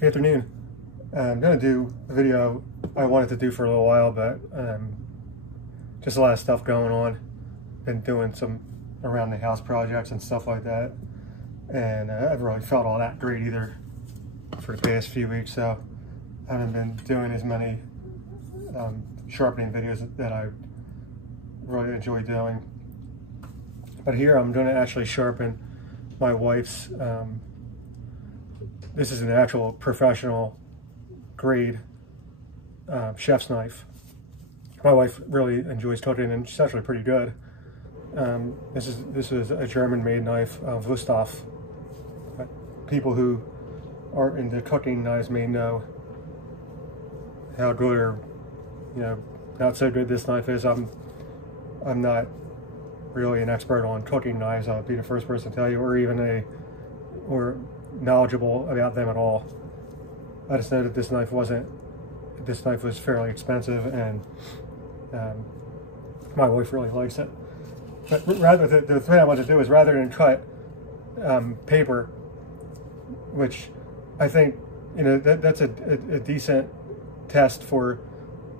Good afternoon. I'm going to do a video I wanted to do for a little while, but just a lot of stuff going on. Been doing some around the house projects and stuff like that, and I haven't really felt all that great either for the past few weeks, so I haven't been doing as many sharpening videos that I really enjoy doing. But here I'm going to actually sharpen my wife's this is an actual professional grade chef's knife. My wife really enjoys cooking, and she's actually pretty good. This is a German-made knife, Wüsthof. People who are into cooking knives may know how good or not so good this knife is. I'm not really an expert on cooking knives. I'll be the first person to tell you, or knowledgeable about them at all. I just know that this knife was fairly expensive, and my wife really likes it. But the thing I want to do is, rather than cut paper, which I think that's a decent test for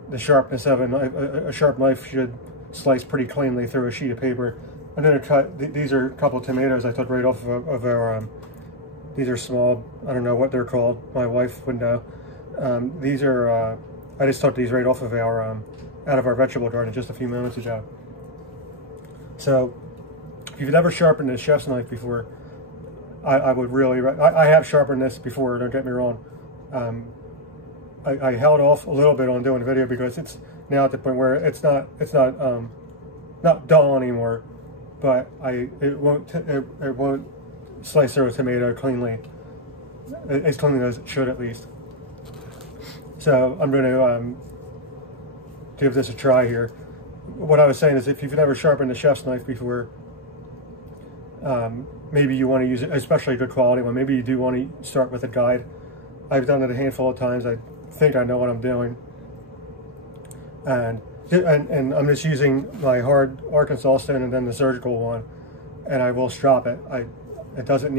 the sharpness of a knife. A sharp knife should slice pretty cleanly through a sheet of paper. I'm going to cut. These are a couple of tomatoes I took right off of our. These are small. I don't know what they're called. My wife would know. These are. I just took these right off of our out of our vegetable garden just a few moments ago. So, if you've never sharpened a chef's knife before, I would really. I have sharpened this before. Don't get me wrong. I held off a little bit on doing a video because it's now at the point where it's not dull anymore, but it won't slice through a tomato cleanly, as cleanly as it should at least. So I'm going to give this a try here. What I was saying is, if you've never sharpened a chef's knife before, maybe you want to use it, especially a good quality one. Maybe you do want to start with a guide. I've done it a handful of times. I think I know what I'm doing, and I'm just using my hard Arkansas stone and then the surgical one, and I will strop it. It doesn't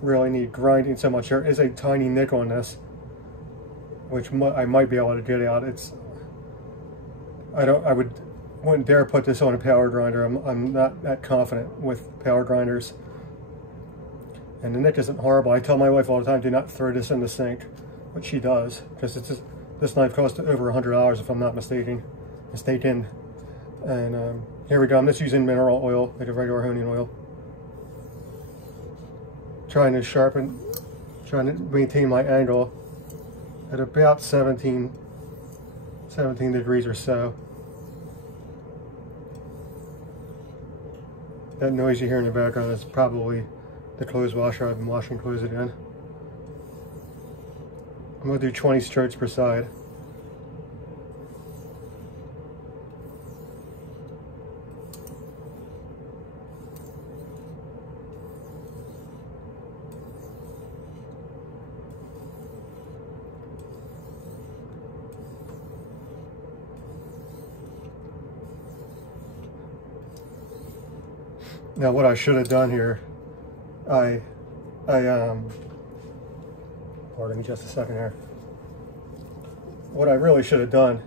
really need grinding so much. There is a tiny nick on this, which I might be able to get out. I wouldn't dare put this on a power grinder. I'm not that confident with power grinders. And the nick isn't horrible. I tell my wife all the time, do not throw this in the sink, but she does, because this knife cost over $100 if I'm not mistaken. And here we go. I'm just using mineral oil, like a regular honing oil. Trying to maintain my angle at about 17 degrees or so. That noise you hear in the background is probably the clothes washer. I've been washing clothes again. I'm going to do 20 strokes per side. Now, what I should have done here, pardon me just a second here. What I really should have done,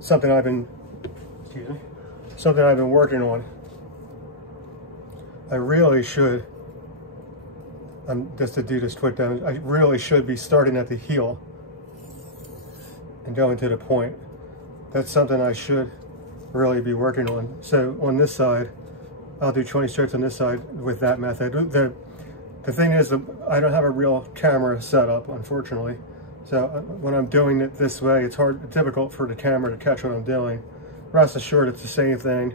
something I've been working on. I really should, just to do this quick damage, I really should be starting at the heel and going to the point. That's something I should really be working on. So on this side, I'll do 20 strokes on this side with that method. The thing is that I don't have a real camera set up, unfortunately. So when I'm doing it this way, it's difficult for the camera to catch what I'm doing. Rest assured, it's the same thing.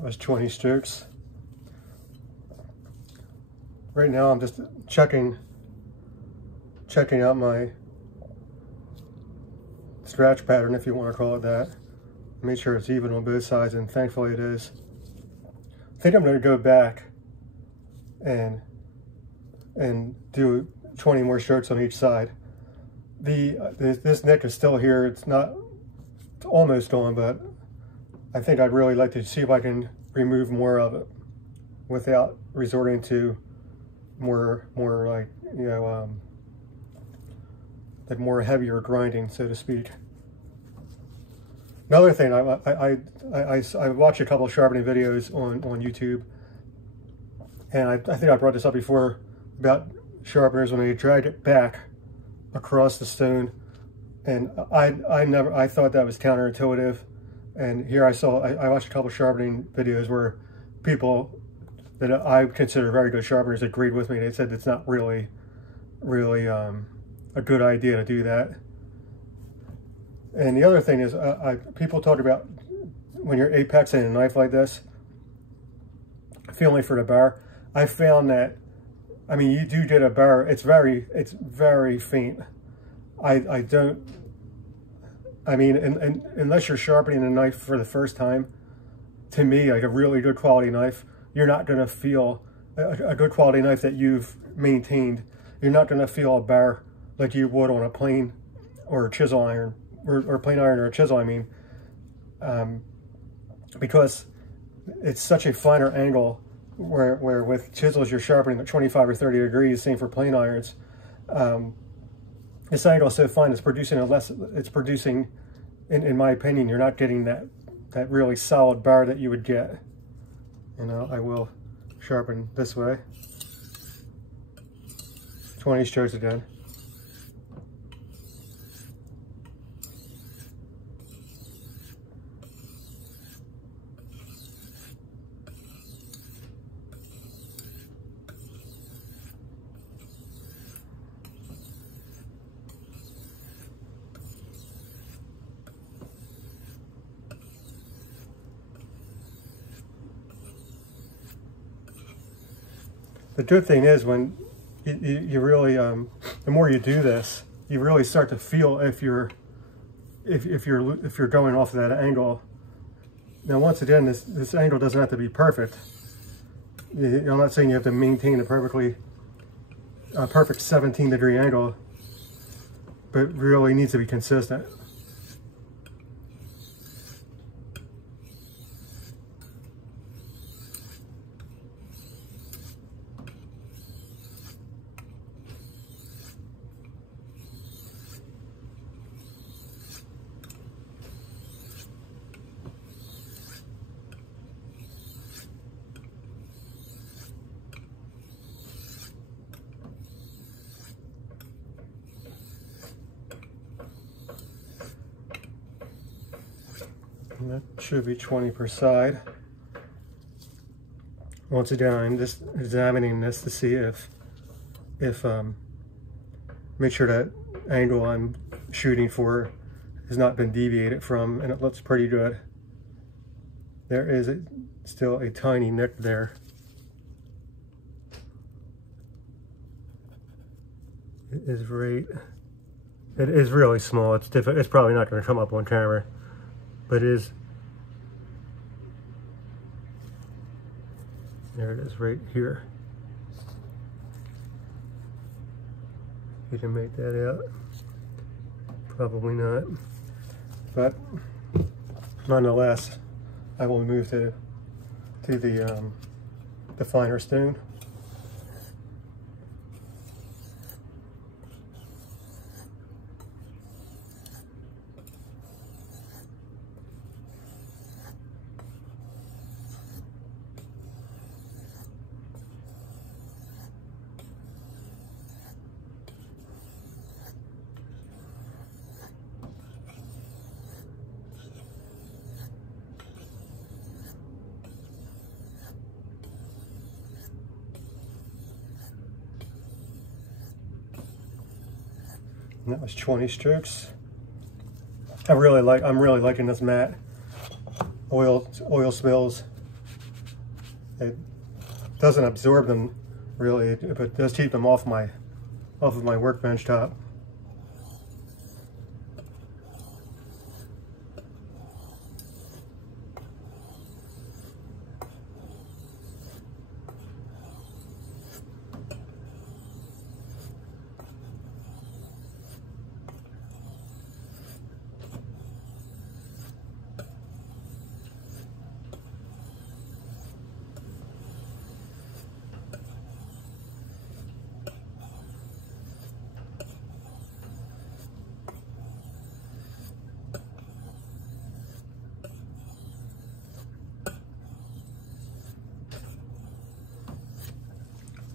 That was 20 strokes. Right now I'm just checking out my scratch pattern, if you want to call it that. Make sure it's even on both sides, and thankfully it is. I think I'm going to go back and do 20 more strokes on each side. This nick is still here. It's almost on, but I think I'd really like to see if I can remove more of it without resorting to more like, you know, like more heavier grinding, so to speak. Another thing, I watched a couple of sharpening videos on YouTube, and I think I brought this up before about sharpeners when they drag it back across the stone, and I thought that was counterintuitive. And here I watched a couple of sharpening videos where people that I consider very good sharpeners agreed with me. They said it's not really a good idea to do that. And the other thing is, people talk about when you're apexing a knife like this, feeling for the bar. I found that, I mean, you do get a bar. It's very faint. I mean, unless you're sharpening a knife for the first time, to me, like a really good quality knife, you're not going to feel a good quality knife that you've maintained. You're not going to feel a bar like you would on a plane or a chisel iron, or plane iron or a chisel, I mean, because it's such a finer angle where with chisels you're sharpening at 25 or 30 degrees, same for plane irons. This angle is so fine, it's producing, in my opinion, you're not getting that really solid bar that you would get. You know, I will sharpen this way. 20 strokes again. The good thing is when you really, the more you do this, you really start to feel if you're going off of that angle. Now, once again, this angle doesn't have to be perfect. I'm not saying you have to maintain a perfect 17-degree angle, but really needs to be consistent. And that should be 20 per side. Once again, I'm just examining this to see if make sure that angle I'm shooting for has not been deviated from, and it looks pretty good. There is still a tiny nick there. It is really small. It's probably not going to come up on camera, but it is. There it is right here. You can make that out. Probably not. But nonetheless, I will move to the finer stone. And that was 20 strokes. I'm really liking this mat. Oil spills it doesn't absorb them really, but it does keep them off of my workbench top.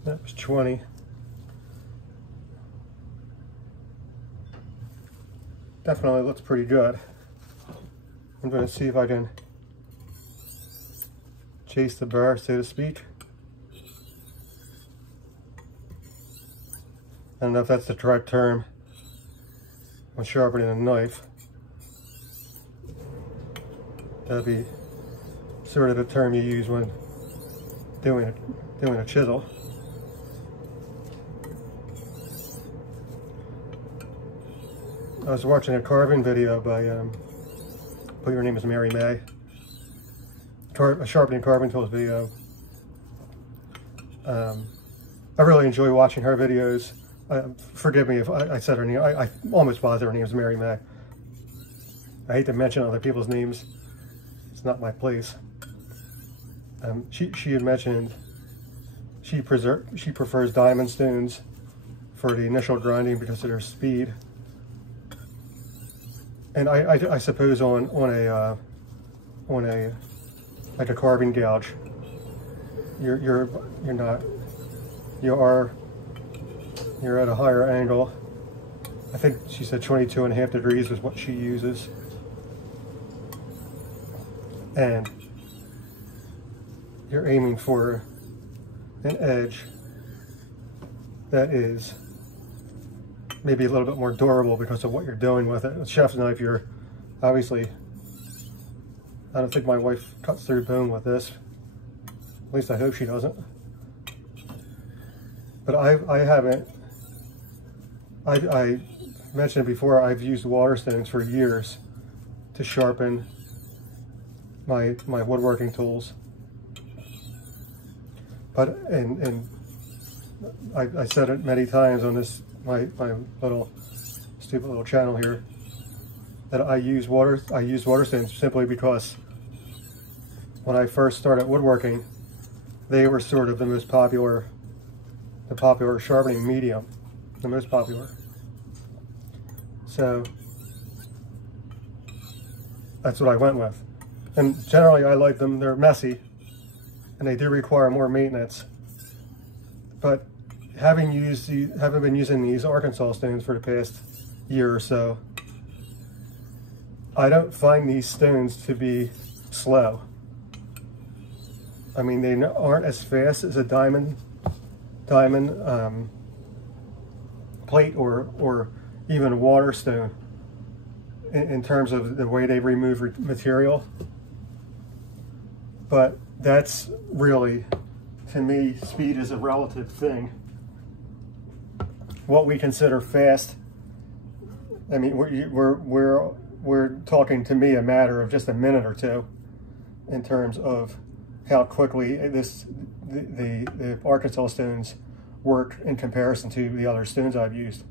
That was 20. Definitely looks pretty good. I'm going to see if I can chase the burr, so to speak. I don't know if that's the correct term when sharpening a knife. That'd be sort of the term you use when doing a chisel. I was watching a carving video by, I believe her name is Mary May. A sharpening carving tools video. I really enjoy watching her videos. Forgive me if I said her name. I almost bothered her name is Mary May. I hate to mention other people's names. It's not my place. She had mentioned she prefers diamond stones for the initial grinding because of their speed. And I suppose on a like a carving gouge, you're at a higher angle. I think she said 22.5 degrees is what she uses, and you're aiming for an edge that is maybe a little bit more durable because of what you're doing with it. With chef's knife, you're obviously, I don't think my wife cuts through bone with this. At least I hope she doesn't. But I haven't, I mentioned before, I've used water stones for years to sharpen my woodworking tools. But, and I said it many times on this, my little stupid little channel here, that I use water stones simply because when I first started woodworking, they were sort of the most popular, sharpening medium, the most popular. So that's what I went with. And generally I like them. They're messy and they do require more maintenance. But having been using these Arkansas stones for the past year or so, I don't find these stones to be slow. I mean, they aren't as fast as a diamond plate or even a water stone in terms of the way they remove material. But that's really, to me, speed is a relative thing. What we consider fast, I mean, we're talking, to me, a matter of just a minute or two in terms of how quickly the Arkansas stones work in comparison to the other stones I've used.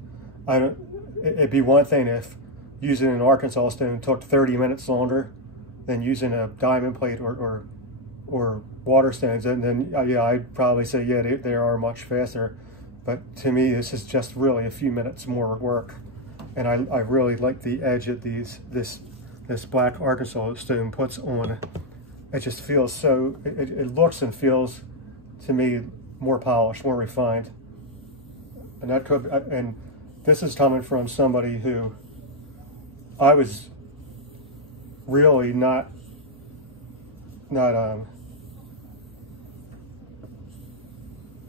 It'd be one thing if using an Arkansas stone took 30 minutes longer than using a diamond plate or water stones, and then yeah, I'd probably say yeah, they are much faster. But to me, this is just really a few minutes more work, and I really like the edge that this black Arkansas stone puts on. It just feels so, it looks and feels to me more polished, more refined. And that could, and this is coming from somebody who I was really not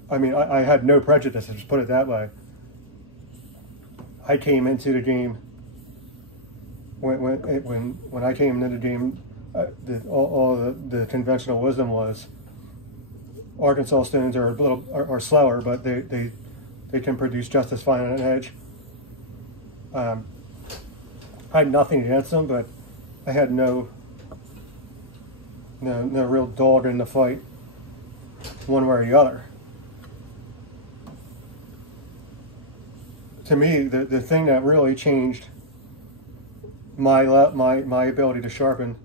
I mean, I had no prejudice, just put it that way. I came into the game when I came into the game. All the conventional wisdom was Arkansas stones are a little are slower, but they can produce just as fine an edge. I had nothing against them, but I had no real dog in the fight, one way or the other. To me, the thing that really changed my ability to sharpen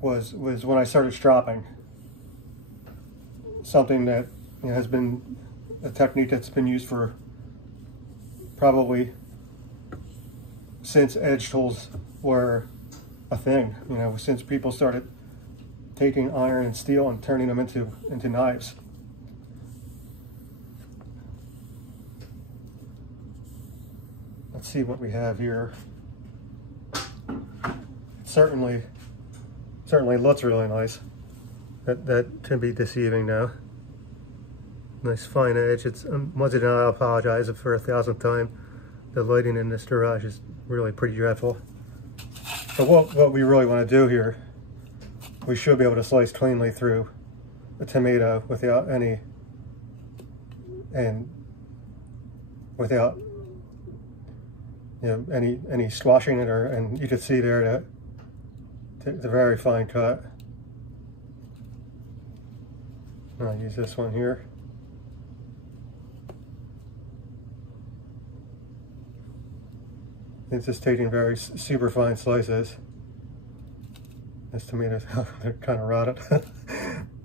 was when I started stropping. Something that has been a technique that's been used for probably since edge tools were a thing. Since people started taking iron and steel and turning them into knives. Let's see what we have here. It certainly looks really nice. That can be deceiving now. Nice fine edge. It's once again, I apologize for 1,000th time. The lighting in this garage is really pretty dreadful. But what we really want to do here, we should be able to slice cleanly through a tomato without any squashing it, and you can see there that the very fine cut. I'll use this one here. It's just taking very super fine slices. This tomatoes, they're kind of rotted.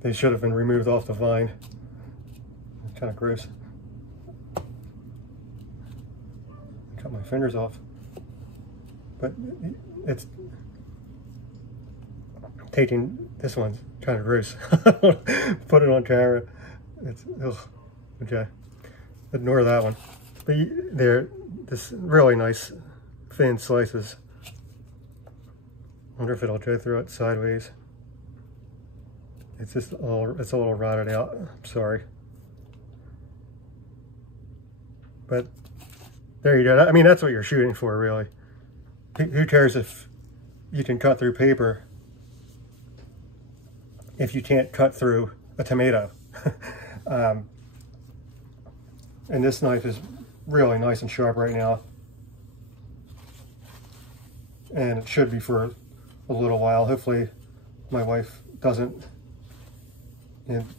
They should have been removed off the vine. Kind of gross. Cut my fingers off. But it's taking, this one's kind of gross. Put it on camera. It's, ugh, okay. Ignore that one. But they're this really nice thin slices. Wonder if it'll go through it sideways. It's just a little rotted out. I'm sorry. But there you go. I mean, that's what you're shooting for, really. Who cares if you can cut through paper if you can't cut through a tomato? And this knife is really nice and sharp right now. And it should be for a little while. Hopefully my wife doesn't,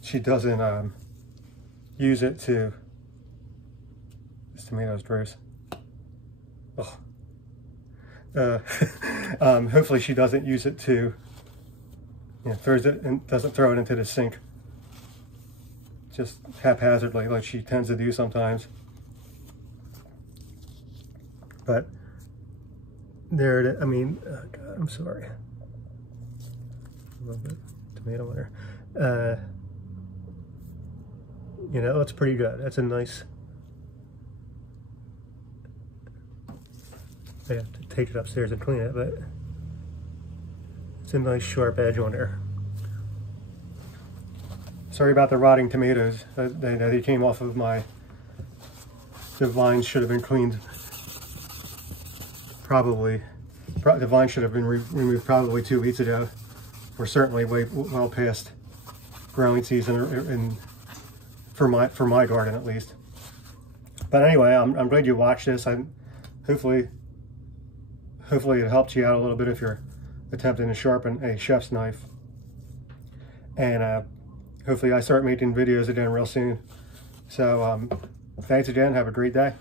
she doesn't use it to, this tomato's gross. Hopefully she doesn't use it to, throws it and doesn't throw it into the sink just haphazardly like she tends to do sometimes. But there it is. I mean, oh God, I'm sorry. A little bit tomato water. It's pretty good. That's a nice. I have to take it upstairs and clean it, but it's a nice sharp edge on there. Sorry about the rotting tomatoes. They came off of the vines should have been cleaned. Probably, the vine should have been removed probably 2 weeks ago. We're certainly well past growing season, for my garden at least. But anyway, I'm glad you watched this. Hopefully it helped you out a little bit if you're attempting to sharpen a chef's knife. And hopefully I start making videos again real soon. So thanks again. Have a great day.